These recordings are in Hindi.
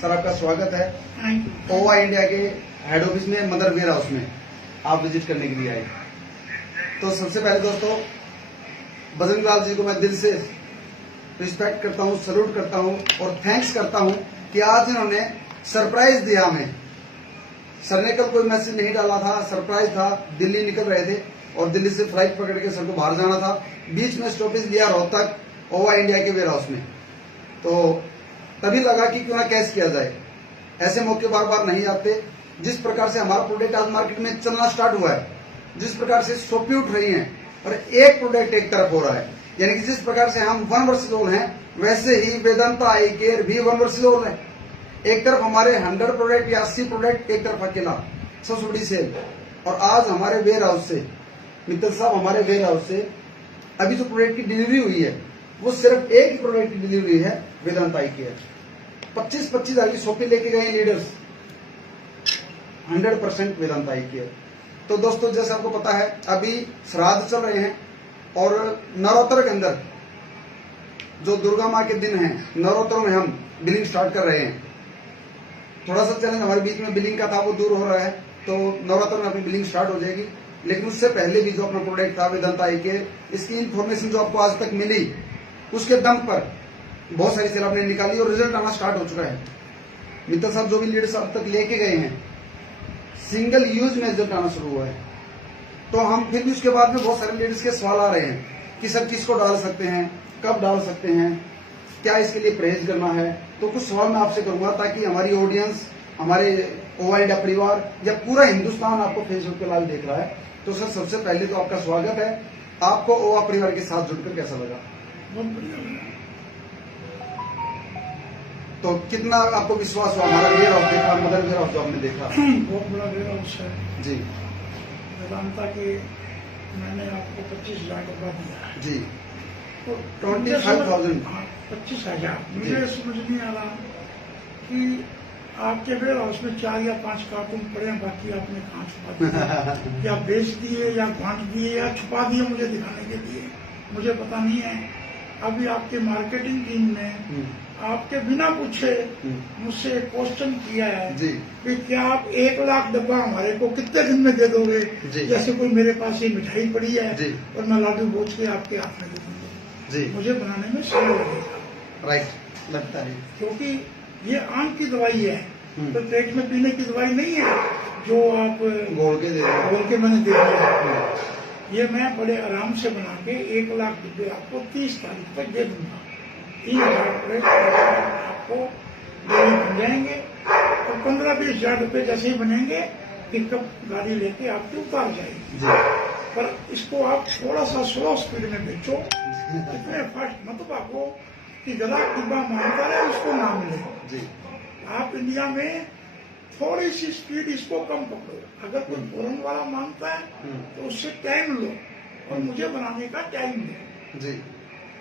सर आपका स्वागत है ओवा इंडिया के हेड ऑफिस में, मदर वेयर हाउस में आप विजिट करने के लिए आए। तो सबसे पहले दोस्तों बजरंग लाल जी को मैं दिल से रिस्पेक्ट करता हूँ, सल्यूट करता हूँ और थैंक्स करता हूँ कि आज इन्होंने सरप्राइज दिया हमें। सर ने कल कोई मैसेज नहीं डाला था, सरप्राइज था। दिल्ली निकल रहे थे और दिल्ली से फ्लाइट पकड़ के सर को बाहर जाना था। बीच में स्टॉपेज लिया रोहतक ओवा इंडिया के वेयर हाउस में। तो तभी लगा कि क्यों ना कैश किया जाए। ऐसे मौके बार बार नहीं आते। जिस प्रकार से हमारा प्रोडक्ट आज मार्केट में चलना स्टार्ट हुआ है, जिस प्रकार से शॉपें उठ रही हैं और एक प्रोडक्ट एक तरफ हो रहा है, यानी कि जिस प्रकार से हम वन वर्सेस ऑल हैं, वैसे ही वेदांता आई केयर भी वन वर्सेस ऑल है। एक तरफ हमारे 100 प्रोडक्ट या 80 प्रोडक्ट, एक तरफ अकेला, सबसे बड़ी सेल। और आज हमारे वेयर हाउस से मित्तल साहब, हमारे वेयर हाउस से अभी जो प्रोडक्ट की डिलीवरी हुई है वो सिर्फ एक ही प्रोडक्ट की डिलीवरी है, वेदांता आई केयर। 25-25 हज़ार की शॉपें लेके गए लीडर्स, 100% वेदांता आई केयर। तो दोस्तों जैसे आपको पता है अभी श्राद्ध चल रहे हैं और नवरात्र के अंदर जो दुर्गा माँ के दिन हैं, नवरात्रों में हम बिलिंग स्टार्ट कर रहे हैं। थोड़ा सा चैलेंज हमारे बीच में बिलिंग का था, वो दूर हो रहा है, तो नवरात्र में अपनी बिलिंग स्टार्ट हो जाएगी। लेकिन उससे पहले भी जो अपना प्रोडक्ट था वेदांता आई केयर, इसकी इन्फॉर्मेशन जो आपको आज तक मिली उसके दम पर बहुत सारी सेल आपने निकाली और रिजल्ट आना स्टार्ट हो चुका है। मित्तल साहब जो भी लीडर्स अब तक लेके गए हैं, सिंगल यूज में रिजल्ट आना शुरू हुआ है। तो हम फिर भी उसके बाद में बहुत सारे लीडर्स के सवाल आ रहे हैं कि सर किसको डाल सकते हैं, कब डाल सकते हैं, क्या इसके लिए परहेज करना है। तो कुछ सवाल मैं आपसे करूंगा ताकि हमारी ऑडियंस, हमारे ओवा इंडिया परिवार या पूरा हिंदुस्तान आपको फेसबुक पे लाइव देख रहा है। तो सर सबसे पहले तो आपका स्वागत है। आपको ओवा परिवार के साथ जुड़कर कैसा लगा? बहुत बढ़िया। तो कितना आपको विश्वास हुआ? हमारा वेयर हाउस देखा, मदर वेयर हाउस जो आपने देखा, बहुत बड़ा वेयर हाउस है जी। वेदांता के मैंने आपको 25,000 रुपया दिया है जी। तो 25,000। 25,000 मुझे समझ नहीं आ रहा कि आपके वेयर हाउस में 4 या 5 कार्टून पड़े हैं, बाकी आपने कहाँ छुपा दिए या बेच दिए या बांट दिए या छुपा दिए मुझे दिखाने के लिए, मुझे पता नहीं है। अभी आपके मार्केटिंग टीम ने आपके बिना पूछे मुझसे क्वेश्चन किया है जी कि क्या आप 1 लाख डब्बा हमारे को कितने दिन में दे दोगे? जैसे कोई मेरे पास ये मिठाई पड़ी है जी। और मैं लाडू बोझ के आपके हाथ में दे दूंगा जी। मुझे बनाने में समय लगेगा, राइट लगता है, क्योंकि ये आम की दवाई है, तो पेट में पीने की दवाई नहीं है जो आप बोल के मैंने दे दिया। ये मैं बड़े आराम से बना के 1 लाख डिब्बे आपको 30 तारीख तक दे दूंगा। 3,000 आपको डेली बन जाएंगे और 15-20 हज़ार रुपये जैसे ही बनेंगे पिकअप गाड़ी लेके आपकी उतार जाएगी। पर इसको आप थोड़ा सा स्लो स्पीड में बेचो, इतने फास्ट मत भागो कि ग्राहक डिब्बा मांगता है उसको ना मिले जी। आप इंडिया में थोड़ी सी स्पीड इसको कम पकड़ो। अगर कोई फौरन वाला मांगता है तो उससे टाइम लो और मुझे बनाने का टाइम दो जी।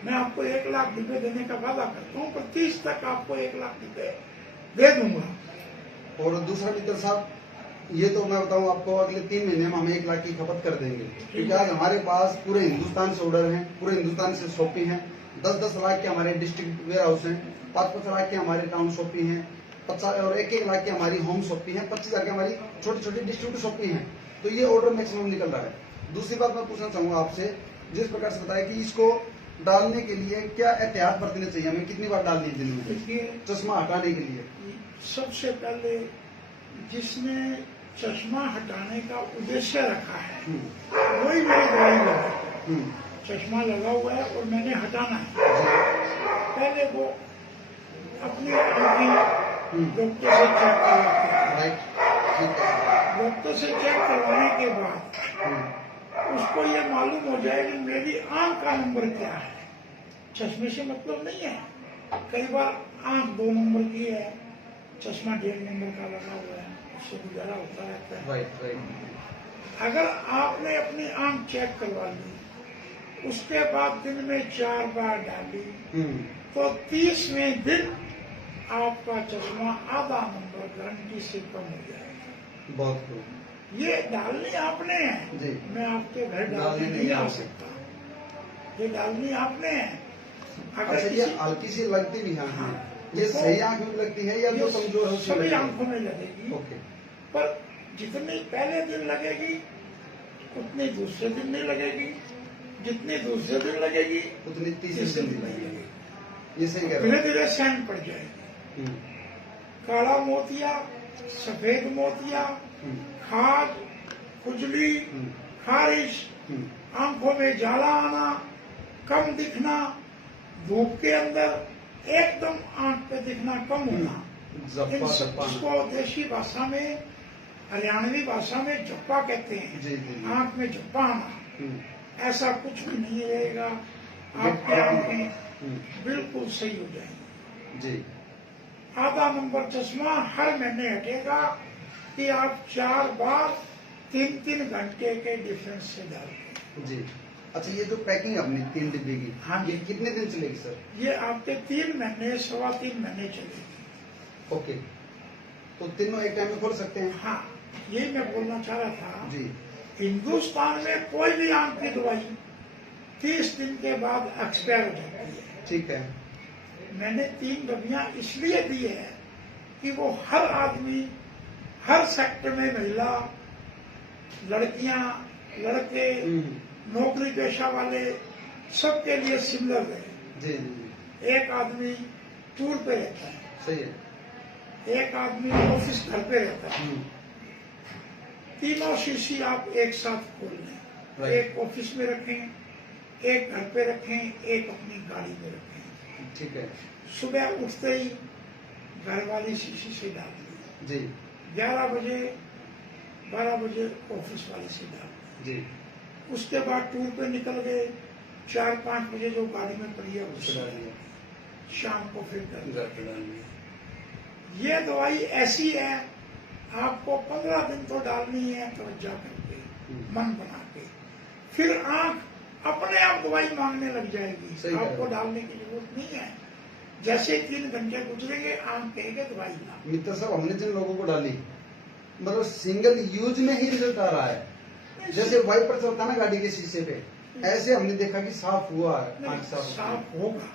मैं आपको 1 लाख डिब्बे देने का वादा करता हूँ, पर 30 तक आपको 1 लाख डिब्बे दे दूंगा। और दूसरा मित्र साहब, ये तो मैं बताऊं आपको, अगले 3 महीने में हम 1 लाख की खपत कर देंगे, क्योंकि आज हमारे पास पूरे हिंदुस्तान से ऑर्डर हैं, पूरे हिंदुस्तान से शॉपिंग है। 10-10 लाख के हमारे डिस्ट्रिक्ट वेयर हाउस हैं, 5-5 लाख के हमारे टाउन शॉपिंग है, 50 और 1-1 लाख की हमारी होम शॉपिंग है, 25,000 की हमारी छोटी छोटी डिस्ट्रिक्ट शॉपिंग है। तो ये ऑर्डर मैक्सिमम निकल रहा है। दूसरी बात मैं पूछना चाहूंगा आपसे, जिस प्रकार से बताया कि इसको डालने के लिए क्या एहतियात बरतने चाहिए, हमें कितनी बार डालनी है दिन में? देखिए, चश्मा हटाने के लिए सबसे पहले जिसने चश्मा हटाने का उद्देश्य रखा है वही मेरी दवाई लगा। चश्मा लगा हुआ है और मैंने हटाना है, पहले वो अपनी आंखें डॉक्टर से चेक करवाते हैं। डॉक्टर से चेक करवाने के बाद उसको ये मालूम हो जाए कि मेरी आंख का नंबर क्या है। चश्मे से मतलब नहीं है, कई बार आंख 2 नंबर की है, चश्मा 1.5 नंबर का लगा हुआ है, उससे गुजारा होता रहता है। अगर आपने अपनी आंख चेक करवा ली, उसके बाद दिन में 4 बार डाली, तो 30वें दिन आपका चश्मा आधा नंबर गारंटी से कम हो जाएगा। बहुत खूब। ये डालनी आपने है जी। मैं आपके घर डालने नहीं आ सकता, ये डालनी आपने है। अगर अच्छा, ये हल्की सी लगती भी है। हाँ, ये सही आंख में लगती है या जो कमजोर है उसमें सभी लगती है? आंखों में लगेगी। ओके। पर जितनी पहले दिन लगेगी उतनी दूसरे दिन नहीं लगेगी, जितनी दूसरे दिन लगेगी उतनी तीसरे तीसरे दिन दिन नहीं लगेगी। लगेगी। ये सही कह रहे धीरे धीरे सहन पड़ जाएगी। हो। काला मोतिया, सफेद मोतिया, खाज, खुजली, खारिश, आंखों में जाला आना, कम दिखना, धूप के अंदर एकदम आंख पे दिखना कम होना, इन इसको देशी भाषा में, हरियाणवी भाषा में झप्पा कहते हैं। जी, जी, जी। आंख में झप्पा आना, ऐसा कुछ भी नहीं रहेगा। आपकी आंखें बिल्कुल सही हो जाएंगी। जी। आधा नंबर चश्मा हर महीने हटेगा कि आप 4 बार 3-3 घंटे के डिफरेंस से डालते हैं। जी। अच्छा, ये जो पैकिंग है अपनी 3 डिब्बे की, हाँ जी। ये कितने दिन चलेगी सर? ये आपके 3 महीने, 3.25 महीने चलेगी। ओके, तो तीनों एक टाइम में खोल सकते हैं? हाँ, यही मैं बोलना चाह रहा था। जी। हिंदुस्तान में कोई भी आंख की दवाई 30 दिन के बाद एक्सपायर हो जाती है। ठीक है। मैंने 3 डब्बियां इसलिए दी है कि वो हर आदमी, हर सेक्टर में महिला, लड़कियां, लड़के, नौकरी पेशा वाले, सबके लिए सिमिलर रहे। जी, जी, जी। एक आदमी टूर पे रहता है, सही है। एक आदमी ऑफिस घर पे रहता है, तीनों शीशी आप एक साथ खोल लें। Right. एक ऑफिस में रखें, एक घर पे रखें, एक अपनी गाड़ी में रखें। ठीक है। सुबह उठते ही घर वाली शीशी से डाल दी, जी, 11 बजे 12 बजे ऑफिस वाली से डाल दी। जी। उसके बाद टूर पे निकल गए, 4-5 बजे जो गाड़ी में पड़ी है उसको उससे डाल दिया। शाम को फिर कर घर पे डाल दिया। ये दवाई ऐसी है, आपको 15 दिन तो डालनी है तवज्जो करके, मन बना के, फिर आंख अपने आप दवाई मांगने लग जाएगी। सही कह रहे आपको हो। डालने की जरूरत नहीं है। जैसे 3 घंटे गुजरेंगे आंख कहेगा दवाई ला। मित्र साहब, हमने जिन लोगों को डाली, मतलब सिंगल यूज में ही रिजल्ट आ रहा है। जैसे वाइपर चलता ना गाड़ी के शीशे पे, ऐसे हमने देखा कि साफ हुआ है, आंख साफ होती है। साफ होगा,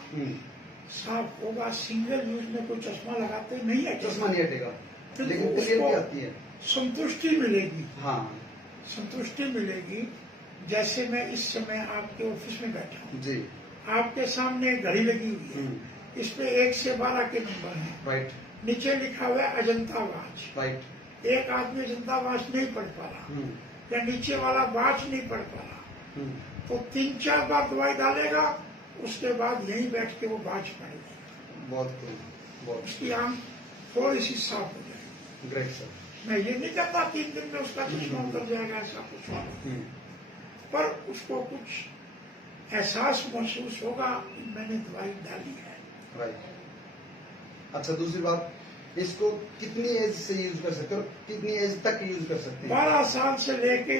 साफ होगा। सिंगल यूज में कोई चश्मा लगाते नहीं है, चश्मा नहीं हटेगा, फिर लेकिन उसको क्लियरिटी आती है। संतुष्टि मिलेगी। हाँ। संतुष्टि मिलेगी। जैसे मैं इस समय आपके ऑफिस में बैठा हूँ, जी। आपके सामने एक घड़ी लगी हुई है, इस पे 1 से 12 के नंबर हैं। राइट, नीचे लिखा हुआ है अजंता वाच। राइट। एक आदमी अजंता वाच नहीं पढ़ पा रहा, या नीचे वाला वाच नहीं पढ़ पा रहा, तो 3-4 बार दवाई डालेगा, उसके बाद यहीं बैठ के वो वाच पढ़ेगा। बहुत खूब, बहुत उसकी आंख थोड़ी सी साफ हो जाएगी। Great sir. मैं ये नहीं कहता 3 दिन में उसका चश्मा उतर जाएगा, ऐसा कुछ नहीं, पर उसको कुछ एहसास महसूस होगा कि मैंने दवाई डाली है। राइट। अच्छा, दूसरी बात, इसको कितनी एज से यूज कर सकते हो, कितनी एज तक यूज कर सकते हैं? 12 साल से लेके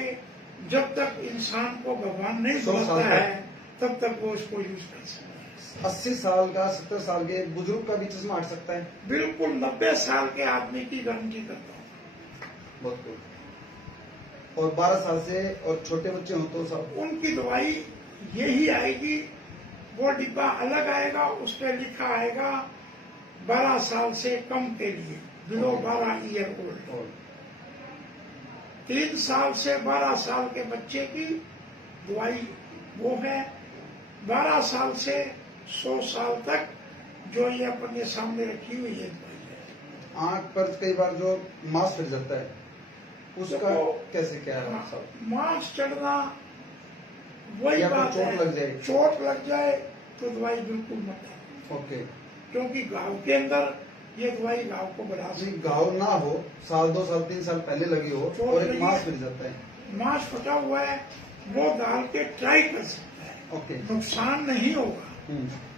जब तक इंसान को भगवान नहीं 100 साल बुलाता तक। है, तब तक वो इसको यूज कर सकता है। 80 साल का, 70 साल के बुजुर्ग का भी चश्मा हट सकता है? बिल्कुल 90 साल के आदमी की गारंटी करता हूँ। बहुत खूब। और 12 साल से और छोटे बच्चे हों तो सब? उनकी दवाई यही आएगी, वो डिब्बा अलग आएगा, उस पर लिखा आएगा 12 साल से कम के लिए, बिलो 12 ईयर ओल्ड। और 3 साल से 12 साल के बच्चे की दवाई वो है। 12 साल से 100 साल तक जो ये अपने सामने रखी हुई है दवाई है। आंख पर कई बार जो मांस फिर जाता है, उसका देखो, कैसे क्या है सब? मांस चढ़ना वही या तो बात चोट है, लग जाए। चोट लग जाए तो दवाई बिल्कुल मत डालो, ओके। क्योंकि घाव के अंदर ये दवाई घाव को बढ़ा जी, सकती घाव ना हो, साल 2 साल 3 साल पहले लगी हो चोट और एक लगी मांस है। फिर जाता है। है। मांस फटा हुआ है, वो डाल के ट्राई कर सकता है, ओके। नुकसान नहीं होगा,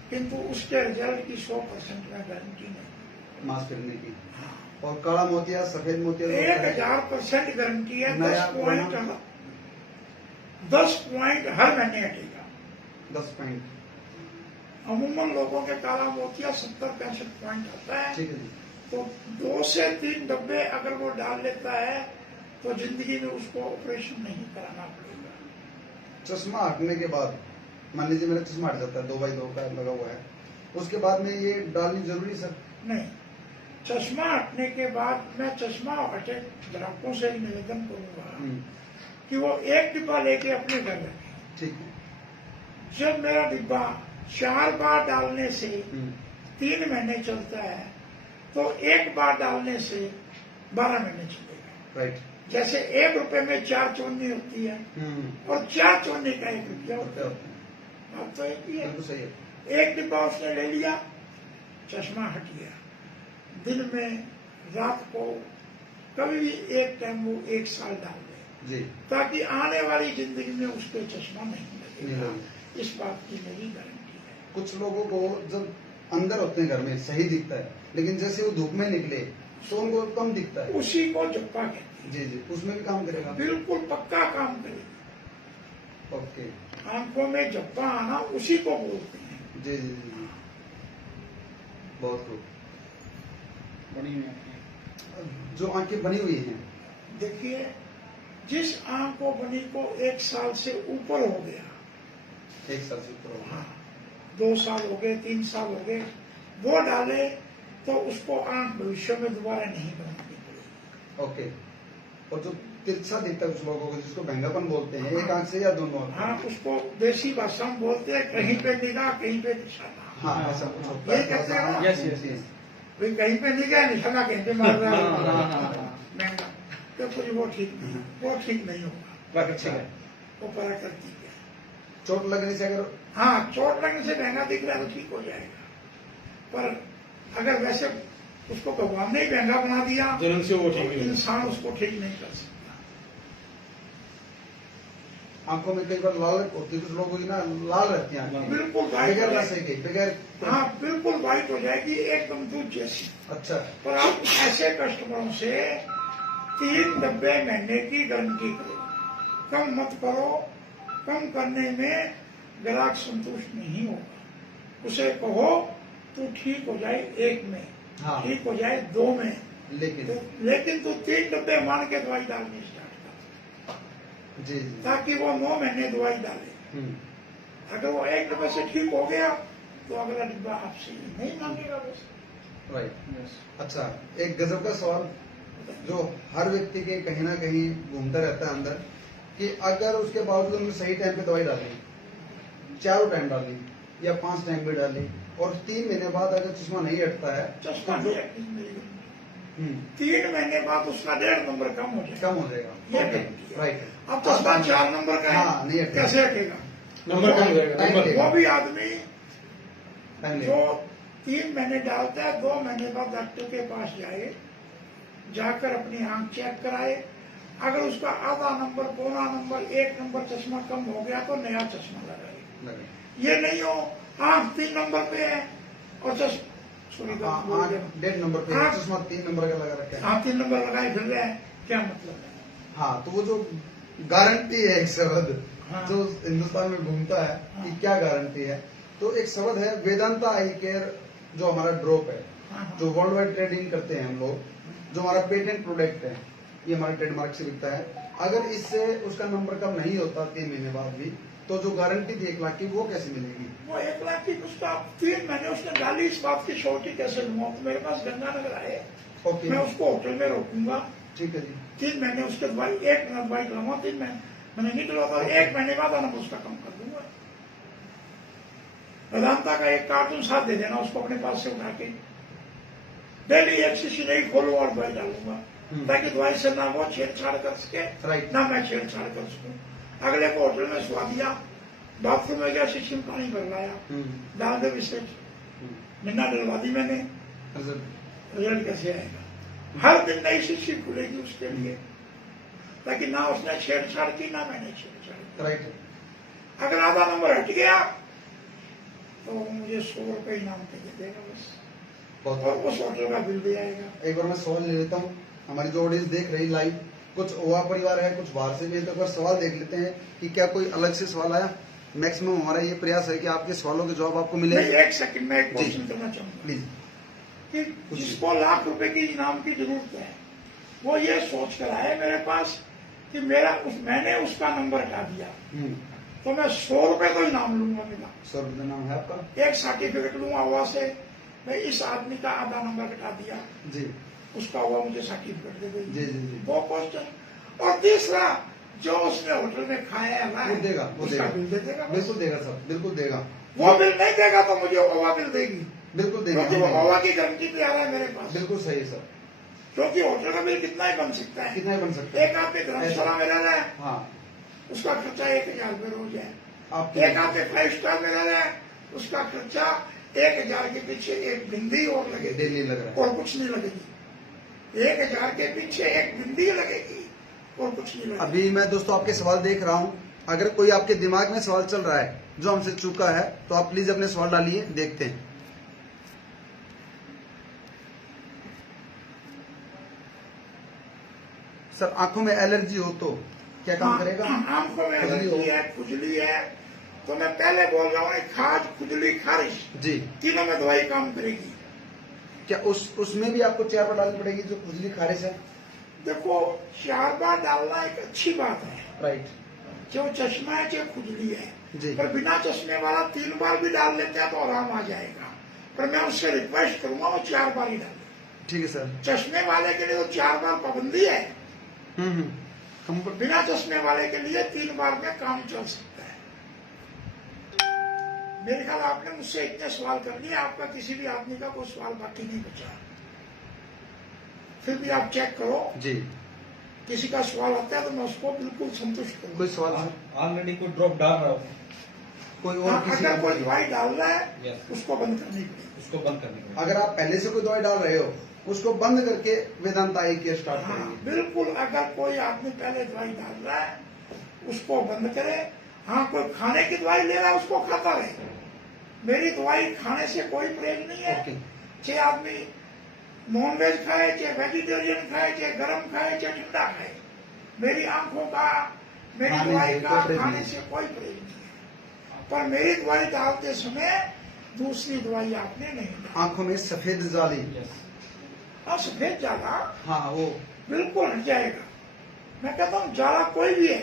किंतु उसके रिजल्ट की 100% में गारंटी नहीं। मांस फिरने की। हाँ, और काला मोतिया, सफेद मोतिया जो होता है, 1000% गारंटी है। नया 10 पॉइंट हर महीने हटेगा। 10 पॉइंट। अमूमन लोगों के काला मोतिया 70-65 पॉइंट आता है। ठीक है जी। तो 2 से 3 डब्बे अगर वो डाल लेता है तो जिंदगी में उसको ऑपरेशन नहीं कराना पड़ेगा। चश्मा हटने के बाद, मान लीजिए मेरा चश्मा हट जाता है, 2x2 का लगा हुआ है, उसके बाद में ये डालनी जरूरी सर? नहीं, चश्मा हटने के बाद मैं चश्मा हटे ग्राहकों से निवेदन करूंगा कि वो एक डिब्बा लेके अपने घर रखें। ठीक है। जब मेरा डिब्बा 4 बार डालने से 3 महीने चलता है तो 1 बार डालने से 12 महीने चलेगा। राइट। जैसे 1 रुपए में 4 चौनी होती है और 4 चौनी का 1 रुपया होता है। अब तो एक ही है। बिल्कुल सही है। एक डिब्बा उसने ले लिया, चश्मा हट गया। दिन में, रात को, कभी भी एक टाइम वो 1 साल डाल दे जी। ताकि आने वाली जिंदगी में उसको चश्मा नहीं लगेगा। नहीं। इस बात की मेरी गारंटी है। कुछ लोगों को जब अंदर होते हैं घर में सही दिखता है, लेकिन जैसे वो धूप में निकले तो उनको कम दिखता है। उसी को जप्पा कहते जी जी, उसमें भी काम करेगा? हैं। बिल्कुल पक्का काम करेगा। ओके। आंखों में जप्पा आना उसी को बोलते हैं। जी जी जी, बहुत खूब। बनी हुई आंखें। जो आंखें बनी हुई हैं, देखिए, जिस आंख को बनी को 1 साल से ऊपर हो गया, 1 साल से ऊपर होगा। हाँ, 2 साल हो गए, 3 साल हो गए, वो डाले तो उसको आंख भविष्य में दोबारा नहीं बनानी पड़ेगी। ओके। और जो तिरछा दिखता है कुछ लोगों को, जिसको भंगापन बोलते हैं, एक आंख से या दोनों आंख? हाँ, उसको देसी भाषा में बोलते हैं कहीं पे निगाह कहीं पे निशाना। हाँ, ऐसा कुछ होता ये है। कहते हैं ना? Yes yes yes. भाई कहीं पे निगाह निशाना कहीं पे मार रहा हाँ। है, तो कुछ वो ठीक नहीं, वो ठीक नहीं होगा। प्राकृतिक है। वो प्राकृतिक है। चोट लगने से अगर हाँ, चोट लगने से महंगा दिख रहा है तो ठीक हो जाएगा, पर अगर वैसे उसको भगवान ने ही महंगा बना दिया, जन्म से वो ठीक तो नहीं है। इंसान उसको ठीक नहीं कर सकता। आंखों में कई बार लाल होती है, कुछ लोगों की ना लाल रहती है आंखें, बिल्कुल वाइट बगैर हो नशे जाएगी। के, बगैर। हाँ, बिल्कुल वाइट हो जाएगी, एकदम दूध जैसी। अच्छा। पर आप ऐसे कस्टमरों से 3 डब्बे महीने की गारंटी करो, कम मत करो। कम करने में ग्राहक संतुष्ट नहीं होगा। उसे कहो तू ठीक हो जाए 1 में, हाँ। ठीक हो जाए 2 में, लेकिन तू 3 डब्बे मान के दवाई डालनी स्टार्ट कर, जी जी। ताकि वो 9 महीने दवाई डाले। अगर वो 1 डब्बे से ठीक हो गया तो अगला डिब्बा आपसे नहीं मांगेगा बस। राइट। यस। अच्छा, एक गजब का सवाल जो हर व्यक्ति के कहीं ना कहीं घूमता रहता है अंदर, कि अगर उसके बावजूद हमने सही टाइम पे दवाई डाली, 4 टाइम डाली या 5 टाइम भी डाली, और 3 महीने बाद अगर चश्मा नहीं हटता है, चश्मा तो जो 3 महीने बाद उसका 1.5 नंबर कम हो जाएगा। कम हो जाएगा। ये ओके, गारंटी है। राइट। अब चश्मा 4 नंबर का हाँ, नहीं है, हटेगा। कैसे हटेगा? नंबर कम हो जाएगा। टाइम नंबर लेगा। वो भी आदमी टाइम जो लेगा। 3 महीने डालता है, 2 महीने बाद डॉक्टर के पास जाए, जाकर अपनी आंख चेक कराए। अगर उसका आधा नंबर, पौना नंबर, 1 नंबर चश्मा कम हो गया तो नया चश्मा लगाए। ये नहीं हो आंख 3 नंबर पे है और सॉरी 1.5 नंबर पे हाँ। चश्मा 3 नंबर का लगा रखा है। हाँ, 3 नंबर लगाए फिर रहे हैं, क्या मतलब है? हाँ, तो वो जो गारंटी है, एक शब्द हाँ। जो हिंदुस्तान में घूमता है कि हाँ। क्या गारंटी है, तो एक शब्द है वेदांता आई केयर, जो हमारा ड्रॉप है, हाँ, जो वर्ल्ड वाइड ट्रेडिंग करते हैं हम लोग, जो हमारा पेटेंट प्रोडक्ट है, ये हमारे ट्रेडमार्क से बिकता है। अगर इससे उसका नंबर कम नहीं होता 3 महीने बाद भी, तो जो गारंटी थी 1 लाख की, वो कैसे मिलेगी? वो 1 लाख की उसका 3 महीने उसने डाली, इस बात की श्योरिटी कैसे लूंगा? तो मेरे पास गंगानगर आए, ओके, मैं उसको होटल में रोकूंगा, ठीक है जी। 3 महीने उसके दवाई 1 महीना दवाई डलवाऊंगा, 3 महीने नहीं डलवाता, 1 महीने बाद आना उसका कम कर दूंगा। वेदांता का 1 कार्टून साथ दे देना उसको अपने पास से उठा के, डेली 1 शीशी नहीं खोलू और दवाई डालूंगा, ताकि दवाई से ना वो छेड़छाड़ कर सके, राइट। ना मैं छेड़छाड़ कर सकूं। अगले को होटल में सुला दिया, बाथरूम में गया, शीशी में पानी भर लाया, डाल दे विशेष मिन्ना डलवा दी मैंने, रिजल्ट कैसे आएगा? हर दिन नई शीशी खुलेगी उसके लिए, ताकि ना उसने छेड़छाड़ की, ना मैंने छेड़छाड़ की। राइट। अगर आधा नंबर हट गया तो मुझे 100 रुपये इनाम के दे देगा बस, बहुत और उस होटल का बिल भी आएगा। एक बार मैं सवाल ले लेता हूँ, हमारी जो ऑडियंस देख रही लाइव, कुछ ओवा परिवार है, कुछ बाहर से भी है, तो एक बार सवाल देख लेते हैं कि क्या कोई अलग से सवाल आया। मैक्सिमम हमारा ये प्रयास है कि आपके सवालों के जवाब आपको मिले। नहीं, 1 सेकंड में एक क्वेश्चन करना चाहूंगा प्लीज। कि जिसको लाख रुपए की इनाम की जरूरत है, वो ये सोच कर आए मेरे पास कि मैंने उसका नंबर हटा दिया, तो मैं 100 रुपए तो इनाम लूंगा मेरा। 100 रुपये नाम है आपका? एक सर्टिफिकेट लूंगा वहां से, मैं इस आदमी का आधा नंबर कटा दिया, जी उसका हुआ मुझे सर्टिफिकेट दे जी देगी। जी जी। वो क्वेश्चन। और तीसरा, जो उसने होटल में खाया है ना, वो देगा, वो उसका देगा। बिल दे देगा। बिल्कुल देगा सर, बिल्कुल देगा। वो बिल नहीं देगा तो मुझे ओवा बिल देगी, बिल्कुल देगा, क्योंकि वो ओवा की गारंटी पे आ रहा है मेरे पास। बिल्कुल सही है सर। क्योंकि होटल का बिल कितना ही बन सकता है। कितना ही बन सकता है? एक आदमी धर्मशाला में रह रहा है, हाँ उसका खर्चा 1000 रुपये रोज है। आपके एक आदमी 5 स्टार में रह रहा है, उसका खर्चा 1000 के पीछे एक बिंदी और लगेगी, डेली लग रहा है। और कुछ नहीं लगेगी। 1000 के पीछे एक बिंदी लगेगी और कुछ नहीं लगेगी। अभी मैं दोस्तों आपके सवाल देख रहा हूँ, अगर कोई आपके दिमाग में सवाल चल रहा है जो हमसे चूका है तो आप प्लीज अपने सवाल डालिए, देखते हैं। सर आंखों में एलर्जी हो तो क्या काम करेगा? आंखों में खुजली हो। एलर्जी है, खुजली है, तो मैं पहले बोल रहा हूँ, खाज, खुजली, खारिश, जी। तीनों में दवाई काम करेगी। क्या उसमें भी आपको 4 बार डालनी पड़ेगी जो खुजली खारिश है? देखो, 4 बार डालना एक अच्छी बात है। राइट। जो चश्मा है, जो खुजली है, जी। पर बिना चश्मे वाला 3 बार भी डाल लेता है तो आराम आ जाएगा। पर मैं उससे रिक्वेस्ट करूंगा वो 4 बार ही डाले। ठीक है सर। चश्मे वाले के लिए तो 4 बार पाबंदी है, कंफर्ट। बिना चश्मे वाले के लिए 3 बार में काम चल सकता है। मेरे ख्याल आपने मुझसे इतने सवाल कर लिए, आपका किसी भी आदमी का कोई सवाल बाकी नहीं बचा। फिर भी आप चेक करो, जी। किसी का सवाल आता है तो मैं उसको बिल्कुल संतुष्ट करूँ। कोई सवाल सर? ऑलरेडी कोई ड्रॉप डाल रहा हो, कोई और हाँ, किसी अगर कोई का? दवाई डाल रहा है Yes. उसको बंद करनी पड़ेगी। उसको बंद करने के बाद अगर आप पहले से कोई दवाई डाल रहे हो उसको बंद करके वेदांता आई के स्टार्ट हाँ, करेंगे। बिल्कुल। अगर कोई आदमी पहले दवाई डाल रहा है उसको बंद करे। हाँ, कोई खाने की दवाई ले रहा है उसको खाता रहे। मेरी दवाई खाने से कोई परहेज नहीं है। ओके। चाहे आदमी नॉन वेज खाए, चाहे वेजिटेरियन खाए, चाहे गरम खाए, चाहे ठंडा खाए, मेरी आंखों का, मेरी खाने दवाई से का कोई परहेज खाने नहीं। से कोई परहेज नहीं है। पर मेरी दवाई डालते समय दूसरी दवाई आपने नहीं डाली। आंखों में सफेद जाली। Yes. हाँ, सफेद जाला हाँ वो बिल्कुल हट जाएगा। मैं कहता हूँ जाला कोई भी है,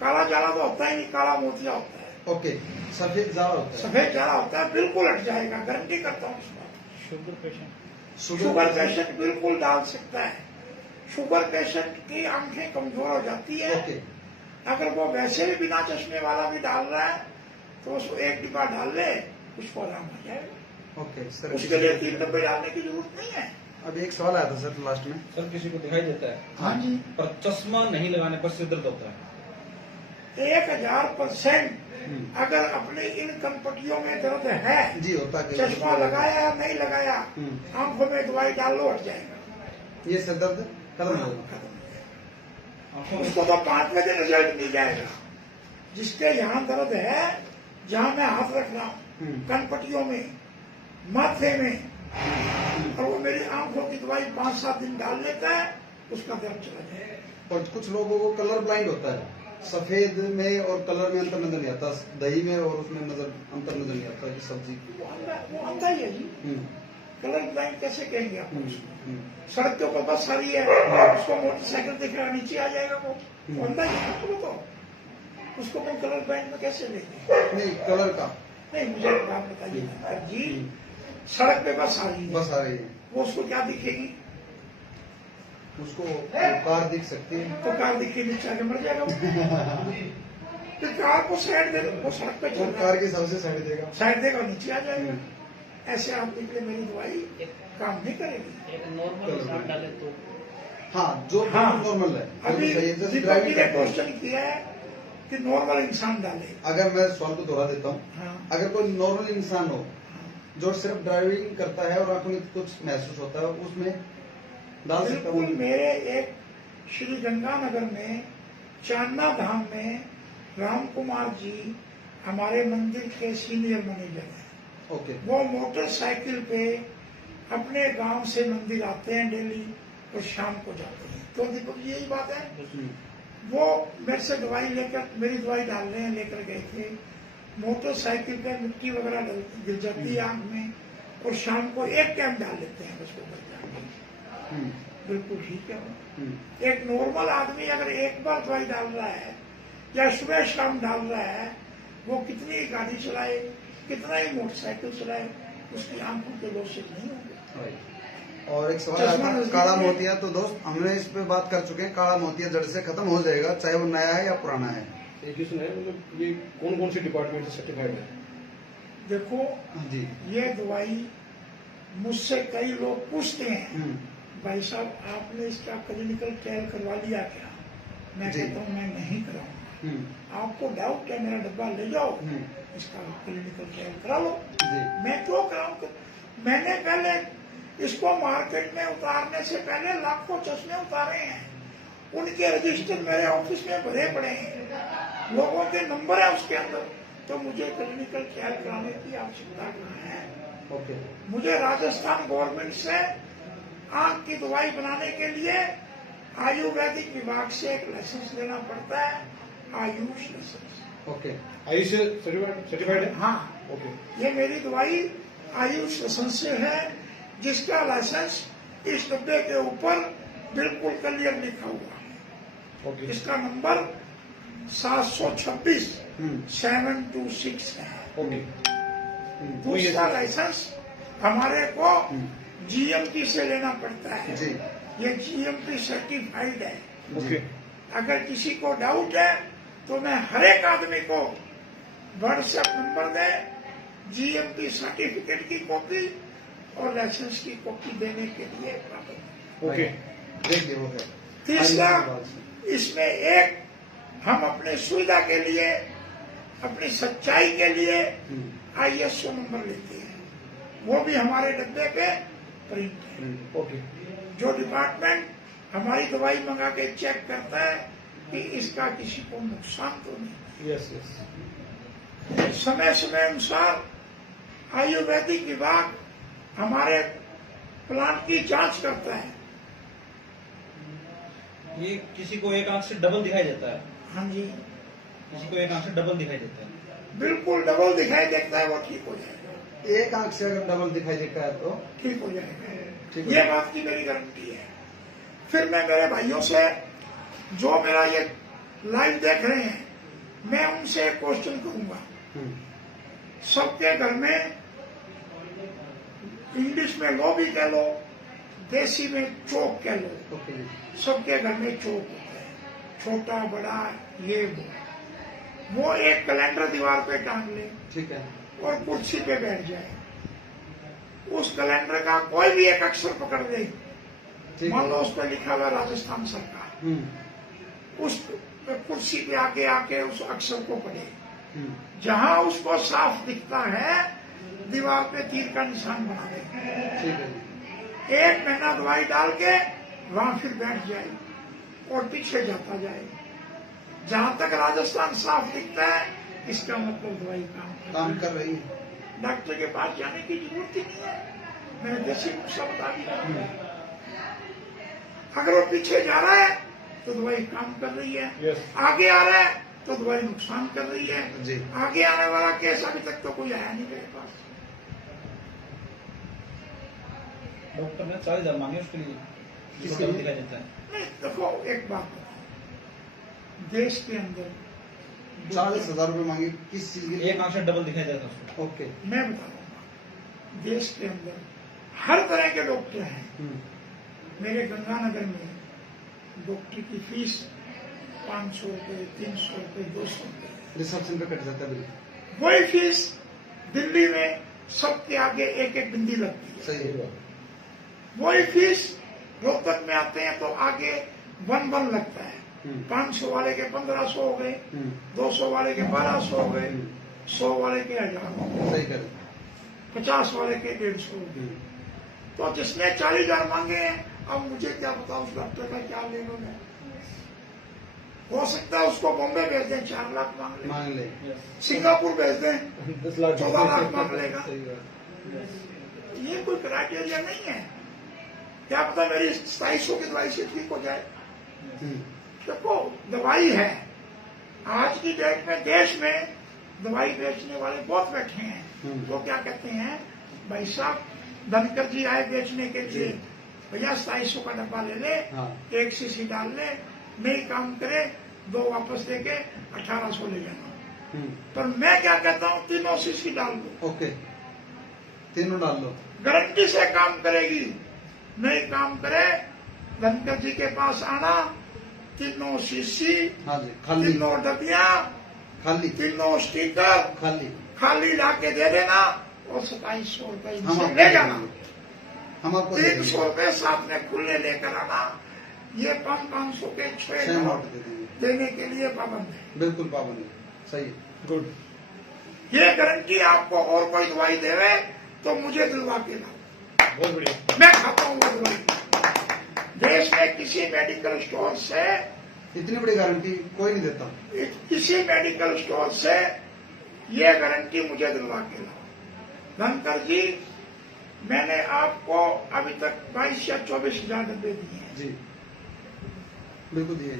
काला जाला तो होता ही नहीं, काला मोतिया होता है। ओके, सफेद जाला होता है। सफेद जाला होता है, बिल्कुल हट जाएगा, गारंटी करता हूँ इस बात की। शुगर पेशेंट शुगर पेशेंट बिल्कुल डाल सकता है। शुगर पेशेंट की आंखें कमजोर हो जाती है। ओके। अगर वो वैसे भी बिना चश्मे वाला भी डाल रहा है तो उसको 1 डिब्बा डाल ले, उसको आराम आ जाएगा। Okay sir. उसके लिए 3 डब्बे डालने की जरूरत नहीं है। अभी एक सवाल आया था सर लास्ट में। सर किसी को दिखाई देता है हाँ जी, पर चश्मा नहीं लगाने पर सिर दर्द होता है। 1000% अगर अपने इन कनपटियों में दर्द है, जी होता है। चश्मा लगाया या नहीं लगाया, आंखों में दवाई डाल लो, हट जाएगा। ये सर दर्द खत्म हाँ, होगा। खत्म हो जाएगा। आंखों में उसको तो 5वें दिन रिजल्ट मिल जाएगा। जिसके यहाँ दर्द है, जहाँ मैं हाथ रख रहा हूँ, कनपटियों में, माथे में, और वो मेरी आंखों की दवाई 5-7 दिन डाल लेता है, उसका दर्द चला जाएगा। और कुछ लोगों को कलर ब्लाइंड होता है, सफेद में और कलर में अंतर नजर नहीं आता, दही में और उसमें नजर अंतर नजर नहीं आता, ये सब्जी। वो अंधा ही है जी। कलर ब्लाइंड कैसे कहेंगे आप उसको? सड़क के ऊपर बस आ रही है, उसको मोटरसाइकिल दिख रहा है, नीचे आ जाएगा वो अंधा ही है। तो उसको हम कलर ब्लाइंड में कैसे लेंगे? नहीं कलर का। नहीं, मुझे एक बात बताइए डॉक्टर जी, सड़क पे बस आ रही है, बस आ रही है, वो उसको क्या दिखेगी? उसको कार दिख सकती है। तो कार दिखे, नीचे आके मर जाएगा वो। तो कार को साइड दे दो, वो सड़क पे वो चल रहा कार है, के हिसाब से साइड देगा। साइड देगा, नीचे आ जाएगा। ऐसे आदमी के लिए मेरी दवाई काम नहीं करेगी। एक नॉर्मल इंसान डाले तो हाँ जो हाँ। नॉर्मल है। अभी सही है, जैसे दीपक जी ड्राइविंग ने करते हैं। क्वेश्चन किया है कि नॉर्मल इंसान डाले। अगर मैं सवाल को दोहरा देता हूँ, हाँ, अगर कोई नॉर्मल इंसान हो जो सिर्फ ड्राइविंग करता है और आंखों में कुछ महसूस होता है, उसमें डाल सकता बिल्कुल। हूँ। मेरे एक श्री गंगानगर में, चांदना धाम में, राम कुमार जी हमारे मंदिर के सीनियर मैनेजर हैं। ओके। वो मोटरसाइकिल पे अपने गांव से मंदिर आते हैं डेली और शाम को जाते हैं। तो दीपक जी यही बात है। वो मेरे से दवाई लेकर, मेरी दवाई डाल रहे हैं, लेकर गए थे। मोटरसाइकिल पे मिट्टी वगैरह गिर जाती है आंख में, और शाम को एक टाइम डाल लेते हैं, बस वो बच जाते हैं। बिल्कुल ठीक है वो। एक नॉर्मल आदमी अगर एक बार दवाई डाल रहा है, या सुबह शाम डाल रहा है, वो कितनी ही गाड़ी चलाए, कितना ही मोटरसाइकिल चलाए, उसकी आंखों के लोसेज नहीं होंगे। और एक सवाल आता है, काला मोतिया, तो दोस्त हमने इस पे बात कर चुके हैं, काला मोतिया जड़ से खत्म हो जाएगा, चाहे वो नया है या पुराना है। एक क्वेश्चन है, मतलब ये कौन कौन से डिपार्टमेंट से सर्टिफाइड है? देखो जी। ये दवाई मुझसे कई लोग पूछते हैं, भाई साहब आपने इसका क्लिनिकल ट्रायल करवा लिया क्या? मैं जी। कहता हूँ मैं नहीं कराऊंगा। आपको डाउट है, मेरा डब्बा ले जाओ, इसका क्लिनिकल ट्रायल करा लो। जी। मैं क्यों कराऊंगा? मैंने पहले इसको मार्केट में उतारने से पहले लाखों चश्मे उतारे हैं, उनके रजिस्टर मेरे ऑफिस में भरे पड़े हैं, लोगों के नंबर है उसके अंदर, तो मुझे क्लिनिकल ट्रायल कराने की आवश्यकता कहाँ है? ओके। मुझे राजस्थान गवर्नमेंट से आंख की दवाई बनाने के लिए आयुर्वेदिक विभाग से एक लाइसेंस लेना पड़ता है, आयुष लाइसेंस। ओके। आयुष से सर्टिफाइड है? हाँ, ओके। ये मेरी दवाई आयुष लाइसेंस से है, जिसका लाइसेंस इस डब्बे के ऊपर बिल्कुल क्लियर लिखा हुआ है। ओके। इसका नंबर 726 726 है। ओके। दूसरा लाइसेंस हमारे को जीएमपी से लेना पड़ता है। जी। ये जीएमपी सर्टिफाइड है। ओके। अगर किसी को डाउट है तो मैं हर एक आदमी को व्हाट्सएप नंबर दे, जीएमपी सर्टिफिकेट की कॉपी और लाइसेंस की कॉपी देने के लिए प्राप्त। ओके। देखिए वो है। तीसरा, इसमें एक हम अपने सुविधा के लिए, अपनी सच्चाई के लिए ISO नंबर लेते हैं, वो भी हमारे डब्बे पे प्रिंट है। ओके। जो डिपार्टमेंट हमारी दवाई मंगा के चेक करता है कि इसका किसी को नुकसान तो नहीं। Yes yes. समय समय अनुसार आयुर्वेदिक विभाग हमारे प्लांट की जांच करता है। ये किसी को एक आंख से डबल दिखाई देता है, हाँ जी, किसी को एक आंख से डबल दिखाई देता है। बिल्कुल डबल दिखाई देता है, वो ठीक हो जाएगा। एक आंख से अगर डबल दिखाई देता है तो ठीक हो जाएगा, ठीक ये है। बात की मेरी गारंटी है। फिर मैं मेरे भाइयों से, जो मेरा ये लाइव देख रहे हैं, मैं उनसे एक क्वेश्चन करूंगा। सबके घर में, इंग्लिश में लोबी कह लो, देसी में चौक कह लो, ओके जी। सबके घर में चौक होता है, छोटा बड़ा ये वो एक कैलेंडर दीवार पे टांग ले ठीक है। और कुर्सी पे बैठ जाए, उस कैलेंडर का कोई भी एक अक्षर पकड़ ले, ठीक मान लो है। उस पर लिखा हुआ राजस्थान सरकार, उस कुर्सी पे आके आके उस अक्षर को पढ़े, जहां उसको साफ दिखता है दीवार पे तीर का निशान बना दे। ठीक है जी। 1 महीना दवाई डाल के वहां फिर बैठ जाए और पीछे जाता जाए, जहां तक राजस्थान साफ दिखता है, इसका मतलब दवाई काम कर रही है। डॉक्टर के पास जाने की जरूरत ही नहीं है, मैंने देसी नुस्खा बता दिया। अगर वो पीछे जा रहा है तो दवाई काम कर रही है, Yes. आगे आ रहा है तो दवाई नुकसान कर रही है। जी। आगे आने वाला केस अभी तक तो कोई आया नहीं मेरे पास। डॉक्टर ने 40,000 मांगे उसके लिए, जिसको किसके डबल लिए? दिखाई देता है। नहीं, देखो एक बात बताओ, देश के अंदर 40,000 रुपए मांगे किस चीज के लिए? एक आंख से डबल दिखाई देता है उसको। ओके। मैं बता दूंगा, देश के अंदर हर तरह के डॉक्टर हैं। मेरे गंगानगर में डॉक्टर की फीस 500 रुपए, 300 रुपए, 200 रुपए। रिसेप्शन पे कट जाता है बिल। वही फीस दिल्ली में सबके आगे एक एक बिंदी लगती है। सही है। वही फीस रोहतक में आते हैं तो आगे 1 लगता है। 500 वाले के 1500 हो गए, 200 वाले के 1200 हो गए, 100 वाले के 1000 हो गए, सही कर। 50 वाले के 150 हो गए। तो जिसने 40,000 मांगे हैं, अब मुझे क्या पता उस डॉक्टर का क्या लेना है। हो सकता है उसको बॉम्बे भेज दें, 4 लाख मांग ले, सिंगापुर भेज दें 10 लाख 14 लाख मांग लेगा। सही बात। ये कोई क्राइटेरिया नहीं है। क्या पता मेरी 2700 की दवाई से ठीक हो जाए। देखो दवाई है, आज की डेट में देश में दवाई बेचने वाले बहुत बैठे हैं। वो क्या कहते हैं, भाई साहब धनकर जी आए बेचने के लिए, भैया 2700 का डब्बा ले ले, हाँ। 1 शीशी डाल ले, नहीं काम करे 2 वापस देके 1800 ले जाना। पर मैं क्या कहता हूँ, तीनों सीसी डाल दो, ओके, तीनों डाल लो। गारंटी से काम करेगी। नहीं काम करे, धनकर जी के पास आना, तीनों सीसी, हाँ जी, खाली तीनों डबिया, खाली तीनों स्टिकर खाली खाली ला के दे देना और 2700 रुपये हम इनसे आपको ले दे जाना। देंगे। हम आपको दे देंगे। 300 रुपये साथ में खुले लेकर आना। ये 500 के 6 6 नोट नोट दे देंगे, देने के लिए पाबंद है। बिल्कुल पाबंद है, सही है। गुड। ये गारंटी आपको और कोई दवाई देवे तो मुझे दिलवा के लाओ, बहुत बढ़िया। मैं खाता हूँ वो दवाई। देश में किसी मेडिकल स्टोर से, इतनी बड़ी गारंटी कोई नहीं देता। किसी मेडिकल स्टोर से ये गारंटी मुझे दिलवा के लाओ। धनकर जी, मैंने आपको अभी तक 22 या 24 हजार डब्बे दिए हैं। जी बिल्कुल दिए।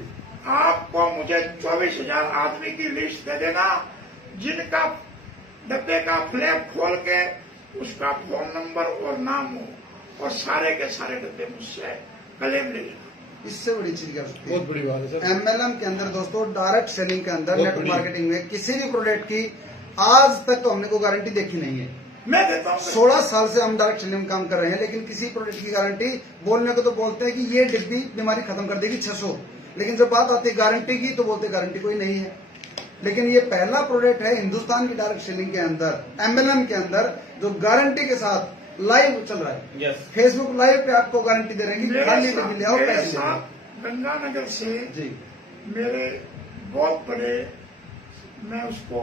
आपको मुझे 24,000 आदमी की लिस्ट दे देना, जिनका डब्बे का फ्लैप खोल के उसका फोन नंबर और नाम हो, और सारे के सारे डब्बे मुझसे क्लेम ले लेना। इससे बड़ी चीज क्या हो सकती है? बहुत बड़ी बात है सर। एमएलएम के अंदर दोस्तों, डायरेक्ट सेलिंग के अंदर, बहुत नेट बढ़िया। मार्केटिंग में किसी भी प्रोडक्ट की आज तक तो हमने कोई गारंटी देखी नहीं है। मैं देता हूँ 16 साल से हम डायरेक्ट सेलिंग में काम कर रहे हैं, लेकिन किसी प्रोडक्ट की गारंटी बोलने को तो बोलते हैं कि ये डिब्बी बीमारी खत्म कर देगी 600, लेकिन जब बात आती है गारंटी की तो बोलते गारंटी कोई नहीं है। लेकिन ये पहला प्रोडक्ट है हिंदुस्तान की डायरेक्ट सेलिंग के अंदर, एमएलएम के अंदर, जो गारंटी के साथ लाइव चल रहा है। यस। फेसबुक लाइव पे आपको गारंटी दे रहे हैं कि खाली डिब्बी ले आओ, मेरे पैसे ले आओ। साथ गंगानगर से जी मेरे बहुत बड़े, मैं उसको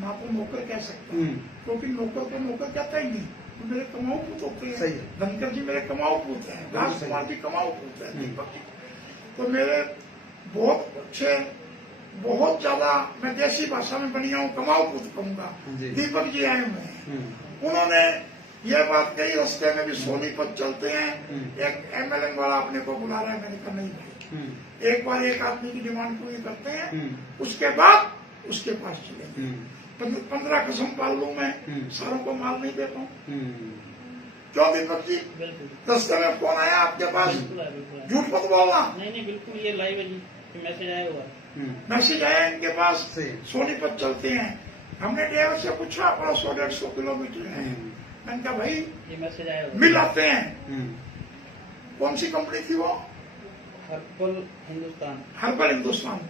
मापू नौकर कह सकता हूँ, क्योंकि नौकर को नौकर कहता ही नहीं, तो मेरे कमाऊ पूत होते हैं। सही है। धनकर जी मेरे कमाऊ पूत हैं, बिल्कुल राज सही कुमार है। जी कमाऊ पूत हैं, दीपक जी। तो मेरे बहुत अच्छे, बहुत ज्यादा, मैं देसी भाषा में बनिया हूँ, कमाऊ पूत कहूंगा, जी। दीपक जी आए हुए हैं। उन्होंने ये बात कही, रास्ते में भी सोनीपत चलते हैं, एक एमएलएम वाला अपने को बुला रहा है। मैंने कहा नहीं भाई, एक बार एक आदमी की डिमांड पूरी करते हैं, उसके बाद उसके पास चलेंगे। 15 कसम पाल लूं मैं, सारों को माल नहीं देता हूँ। क्यों दीपक जी? रास्ते में फोन आया आपके पास, झूठ मत बोलना। नहीं बिल्कुल, ये लाइव है जी, मैसेज आया हुआ है। मैसेज आया इनके पास, सही। सोनीपत चलते हैं। हमने ड्राइवर से पूछा, 150 किलोमीटर है। मैंने कहा भाई ये मैसेज आया हुआ है। मिल आते हैं। कौन सी कंपनी थी वो? हर्बल हिंदुस्तान। हर्बल हिंदुस्तान।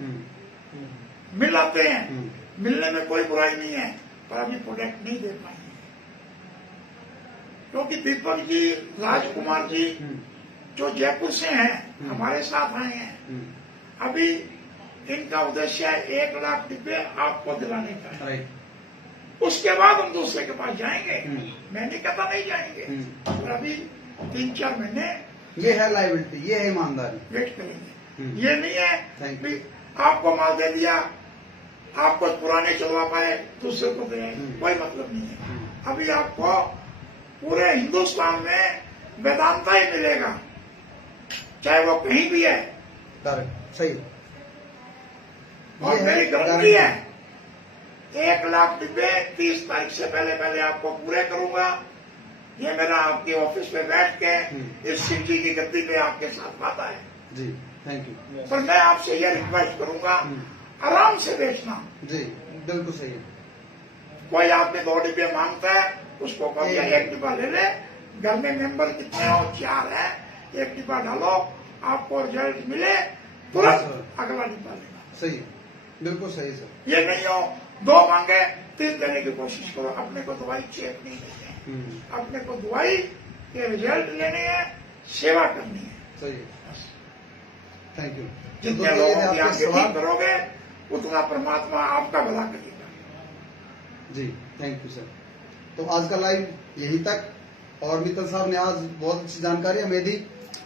मिल आते हैं, मिलने में कोई बुराई नहीं है, पर अभी प्रोडक्ट नहीं दे पाए, क्योंकि दीपक जी, राजकुमार जी जो जयपुर से हैं, हमारे साथ आए हैं। अभी इनका उद्देश्य है 1 लाख डिब्बे आपको दिलाने का है। राइट। उसके बाद हम दूसरे के पास जाएंगे। मैं नहीं कहता नहीं जाएंगे, पर अभी 3-4 महीने ये है लाइबिलिटी, ये है ईमानदारी। वेट करेंगे। ये नहीं है Thank कि आपको माल दे दिया, आपको पुराने चलवा पाए, दूसरे को दे, कोई मतलब नहीं है। अभी आपको पूरे हिंदुस्तान में वेदांता ही मिलेगा, चाहे वो कहीं भी है। डायरेक्ट सही। और ये मेरी है गारंटी है, 1 लाख डिब्बे 30 तारीख से पहले आपको पूरे करूंगा। ये मेरा आपके ऑफिस में बैठ के इस शिव जी की गद्दी पे आपके साथ वादा है। जी, थैंक यू। पर मैं आपसे ये रिक्वेस्ट करूंगा, आराम से बेचना। जी बिल्कुल सही है। कोई आपने 2 डिब्बे मांगता है, उसको कहो 1 डिब्बा ले ले। घर में मेंबर कितने हो? 4 है, 1 डिब्बा डालो, आपको रिजल्ट मिले तुरंत अगला डिब्बा लेना। सही, बिल्कुल सही सर। ये नहीं हो 2 मांगे 3 देने की कोशिश करो। अपने को दवाई चेक नहीं देते, अपने को दवाई के रिजल्ट लेने हैं, सेवा करनी है। सही है, थैंक यू। जितने तो लोगों ये की आपके आंखें सवाल। ठीक करोगे, उतना परमात्मा आपका भला करेगा। जी थैंक यू सर। तो आज का लाइव यहीं तक, और मित्तल साहब ने आज बहुत अच्छी जानकारी हमें दी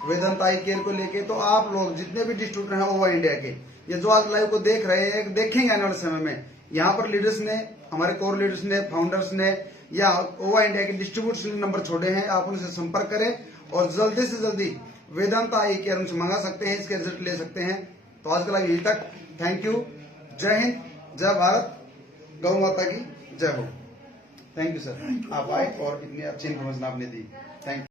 वेदांत आई केयर को लेके। तो आप लोग जितने भी डिस्ट्रीब्यूटर हैं ओवर इंडिया के, ये जो आज लाइव को देख रहे हैं, देखेंगे आने वाले समय में, यहाँ पर लीडर्स ने, हमारे कोर लीडर्स ने, फाउंडर्स ने, या ओवर इंडिया के डिस्ट्रीब्यूटर्स ने नंबर छोड़े हैं। आप उनसे संपर्क करें और जल्दी से जल्दी वेदांत आई केयर उनसे मंगा सकते हैं, इसके रिजल्ट ले सकते हैं। तो आज का लाइव यहीं तक। Thank you. जय हिंद, जय भारत, गौ माता की जय हो। थैंक यू सर, आप आए और इतनी अच्छी इन्फॉर्मेशन आपने दी। Thank you.